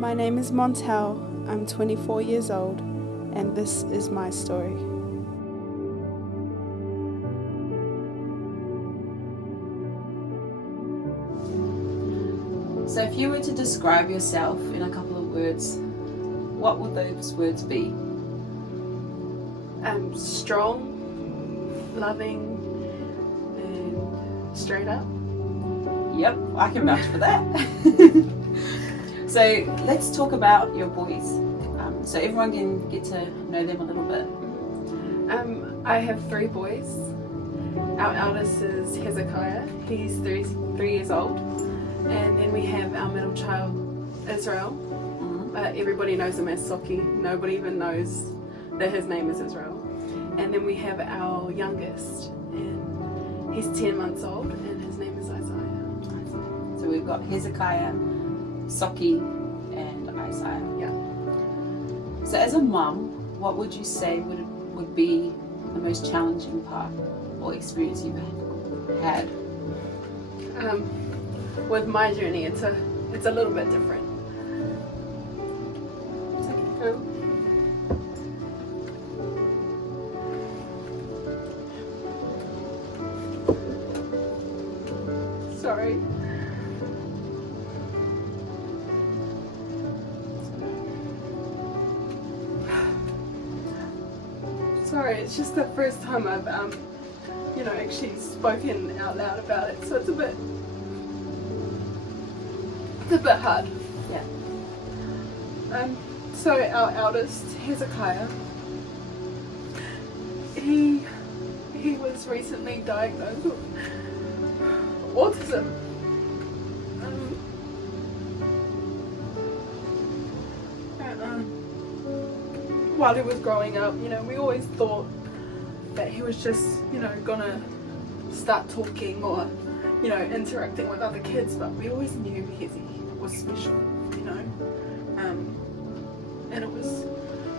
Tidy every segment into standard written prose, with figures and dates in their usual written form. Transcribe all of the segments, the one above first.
My name is Montelle, I'm 24 years old, and this is my story. So if you were to describe yourself in a couple of words, what would those words be? Strong, loving, and straight up. Yep, I can vouch for that. So let's talk about your boys, so everyone can get to know them a little bit. I have 3 boys. Our eldest is Hezekiah, he's 3 years old. And then we have our middle child, Israel. But everybody knows him as Soki. Nobody even knows that his name is Israel. And then we have our youngest, and he's 10 months old, and his name is Isaiah. So we've got Hezekiah, Soki, and Isaiah. Yeah. So as a mum, what would you say would be the most challenging part or experience you've had? With my journey, it's a little bit different. Sorry. Sorry, it's just the first time I've actually spoken out loud about it, so it's a bit hard. Yeah. So our eldest, Hezekiah, he was recently diagnosed with autism. While he was growing up, we always thought that he was just, gonna start talking or, interacting with other kids, but we always knew he was special, and it was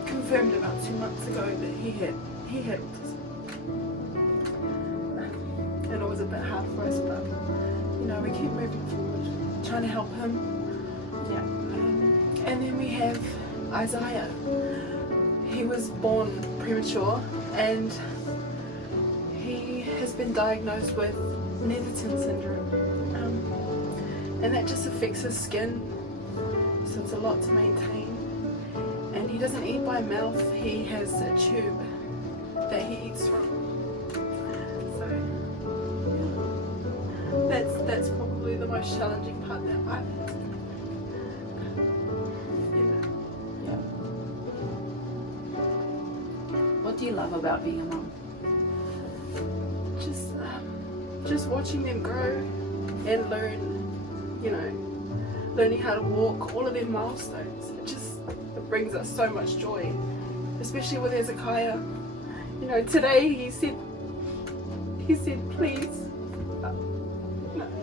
confirmed about 2 months ago that he had autism. And it was a bit hard for us, but, we keep moving forward, trying to help him. Yeah. And then we have Isaiah. He was born premature, and he has been diagnosed with Netherton syndrome, and that just affects his skin, so it's a lot to maintain. And he doesn't eat by mouth, he has a tube that he eats from. So yeah, that's probably the most challenging part that I've had. What do you love about being a mum? Just watching them grow and learn, learning how to walk, all of their milestones. It brings us so much joy, especially with Hezekiah. Today he said please.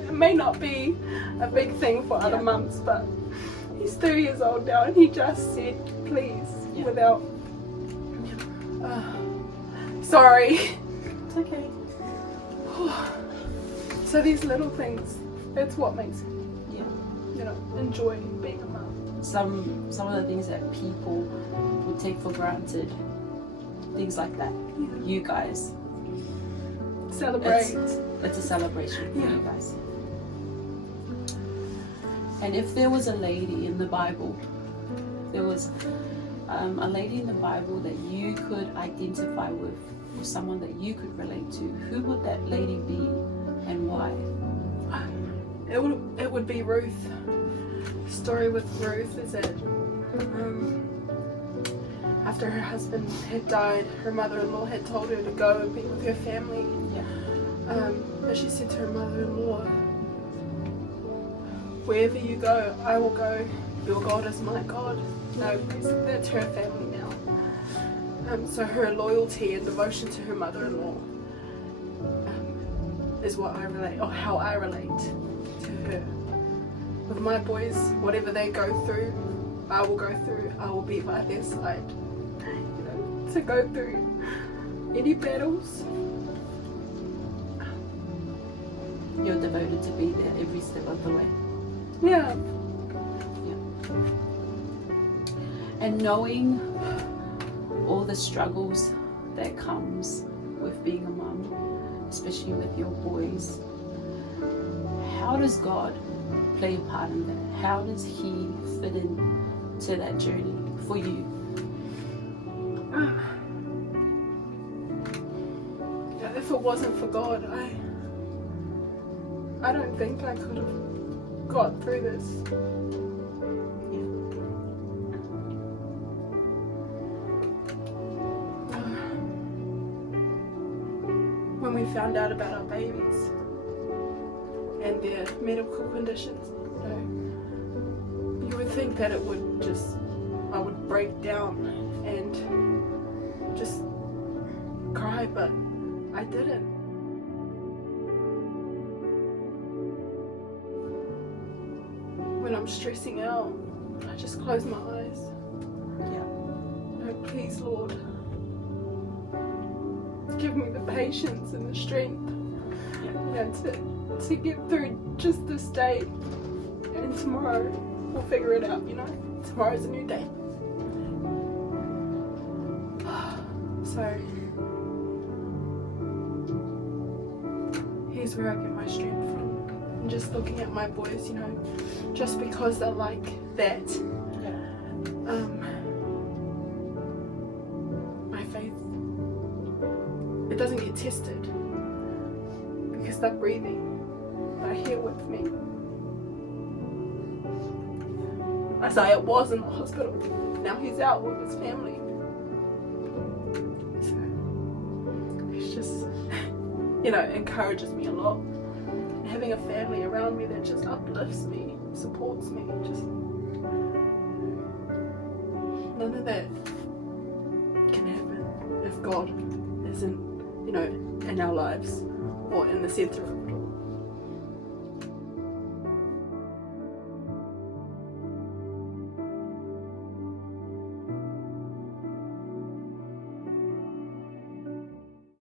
It may not be a big thing for other mums, but he's 3 years old now, and he just said please without. Sorry. It's okay. So these little things, that's what makes me, enjoy being a mum. Some of the things that people would take for granted, things like that. Yeah. You guys Celebrate. It's a celebration for you guys. And if there was a lady in the Bible, there was a lady in the Bible that you could identify with, or someone that you could relate to, who would that lady be and why? It would be Ruth. The story with Ruth is that after her husband had died, her mother-in-law had told her to go and be with her family. Yeah. But she said to her mother-in-law, wherever you go, I will go. Your God is my God. No, that's her family now. So her loyalty and devotion to her mother-in-law is what I relate, or how I relate to her. With my boys, whatever they go through, I will go through. I will be by their side. To go through any battles. You're devoted to be there every step of the way. Yeah. Yeah. And knowing all the struggles that comes with being a mum, especially with your boys, how does God play a part in that? How does He fit in to that journey for you? If it wasn't for God, I don't think I could have got through this. When we found out about our babies and their medical conditions, you would think that it would I would break down and just cry, but I didn't. When I'm stressing out, I just close my eyes. Please, Lord, give me the patience and the strength to get through just this day, and tomorrow we'll figure it out. Tomorrow's a new day. So here's where I get my strength from. And just looking at my boys, just because they're like that, my faith, it doesn't get tested because they're breathing. They're here with me. Isaiah was in the hospital. Now he's out with his family. So it's just, encourages me a lot. And having a family around me that just uplifts me, supports me, just none of that can happen if God isn't, in our lives or in the center of it all.